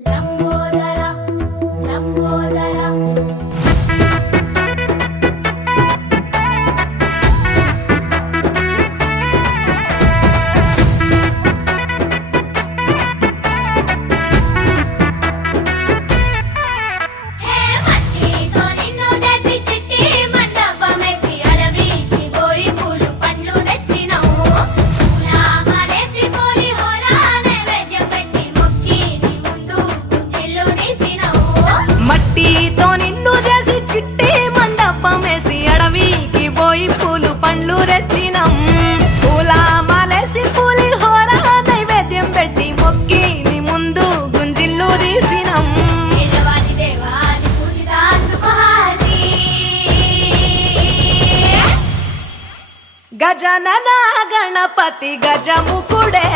లంబోదర లంబోదర మట్టితో నిన్ను చేసి చిట్టి మండపమేసి అడవికి పోయి పూలు పండ్లు తెచ్చినం పూల మాలేసి పులిహోర నైవేద్యం పెట్టి మొక్కి నీ ముందు గుంజిల్లు తీసినం గజనన గణపతి గజముకుడే